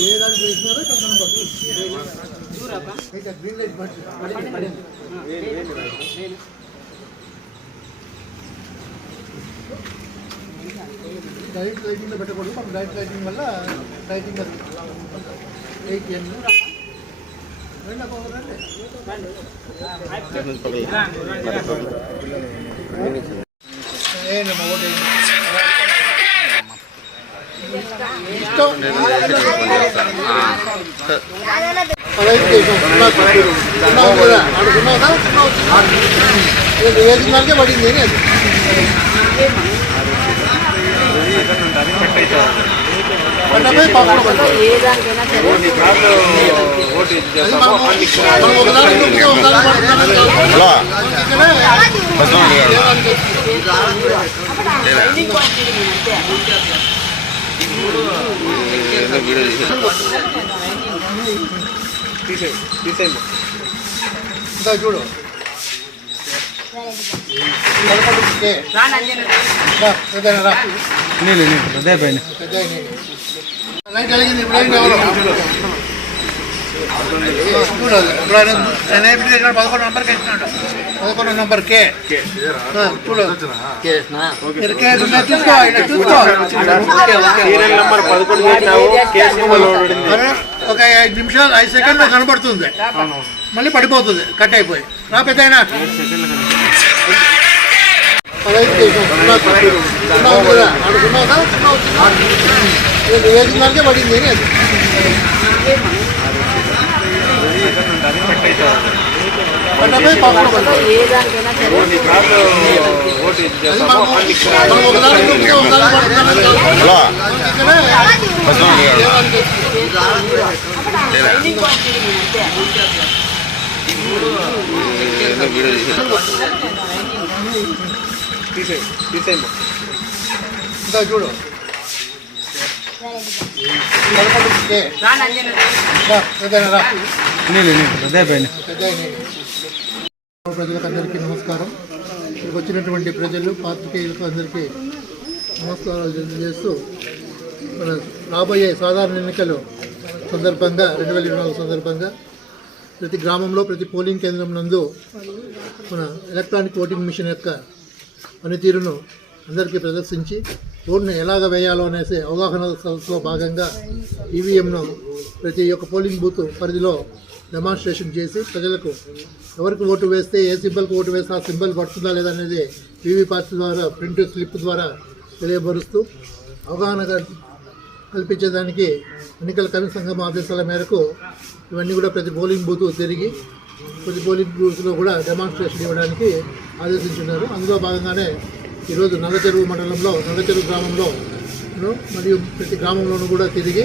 ఏ దానికి వేసినారో green light direct లైటింగ్లో పెట్టకూడదు. మనం డైరెక్ట్ లైటింగ్ వల్ల లైటింగ్ 8 PM వేసినాకే పడింది అది చూడు లైట్ వెలిగింది. ఇప్పుడు ఎవరు 11 నెంబర్కి ఇచ్చినాడు. 11 నెంబర్ కే చూడు ఒక 5 నిమిషాలు 5 సెకండ్లు కనబడుతుంది, మళ్ళీ పడిపోతుంది, కట్ అయిపోయి నా పెద్దయినా 15 వేసినాకే పడింది అది చూడు ప్రజలకు అందరికీ నమస్కారం. ఇక్కడికి వచ్చినటువంటి ప్రజలు పాత్రికేయులకు అందరికీ నమస్కారాలు తెలియజేస్తూ మన రాబోయే సాధారణ ఎన్నికలు సందర్భంగా 2024 సందర్భంగా ప్రతి గ్రామంలో ప్రతి పోలింగ్ కేంద్రం నందు మన ఎలక్ట్రానిక్ ఓటింగ్ మిషన్ యొక్క పనితీరును అందరికీ ప్రదర్శించి ఓటును ఎలాగ వేయాలో అనేసి అవగాహన సదస్సులో భాగంగా ఈవీఎంను ప్రతి ఒక్క పోలింగ్ బూత్ పరిధిలో డెమాన్స్ట్రేషన్ చేసి ప్రజలకు ఎవరికి ఓటు వేస్తే ఏ సింబల్కి ఓటు వేస్తే ఆ సింబల్ పడుతుందా లేదా అనేది వీవీప్యాట్ ద్వారా ప్రింట్ స్లిప్ ద్వారా తెలియబరుస్తూ అవగాహన కల్పించేదానికి ఎన్నికల కమిషన్ సంఘం ఆదేశాల మేరకు ఇవన్నీ కూడా ప్రతి పోలింగ్ బూత్ తిరిగి ప్రతి పోలింగ్ బూత్లో కూడా డెమాన్స్ట్రేషన్ ఇవ్వడానికి ఆదేశించున్నారు. అందులో భాగంగానే ఈరోజు నల్లచెరువు మండలంలో నల్లచెరువు గ్రామంలో మరియు ప్రతి గ్రామంలోనూ కూడా తిరిగి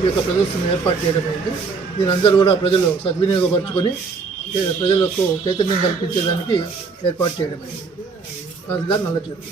ఈ యొక్క ప్రదర్శన ఏర్పాటు చేయడం అయింది. దీని అందరూ కూడా ప్రజలు సద్వినియోగపరుచుకొని ప్రజలకు చైతన్యం కల్పించేదానికి ఏర్పాటు చేయడం అయింది. నల్లచెరువు